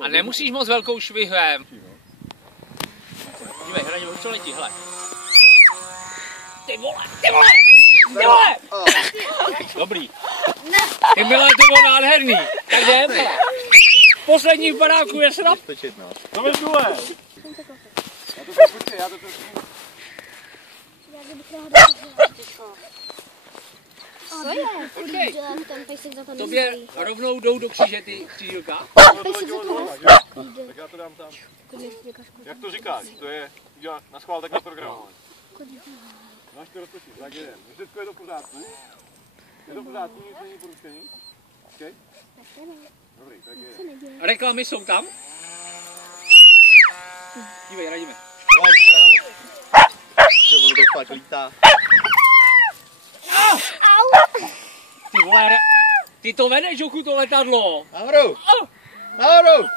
A nemusíš moc velkou švihvem. Dívej, hraně, už to letí, hele. Ty vole, ty vole, ty vole! Dobrý. Ty milé, to bylo nádherný. Tak jdem. Poslední v baráku je snad. To mi důle. Já to trošku. Co je? Okay. Ten pejsek za to Tobě rovnou jdou do kříže ty křížilka. Tak já to dám tam. Jak to říkáš? To je na schvál takhle programovat. Máš to roztočit, tak jeden. Všechno je to v pořádku? Je to v pořádku, nic není porušení? Okay? Dobrý, tak je. Reklamy jsou tam? Dívej, radíme. Ono to fakt lítá. Ty vole, ty to vedeš, Joku, to letadlo. Nahoru! Nahoru!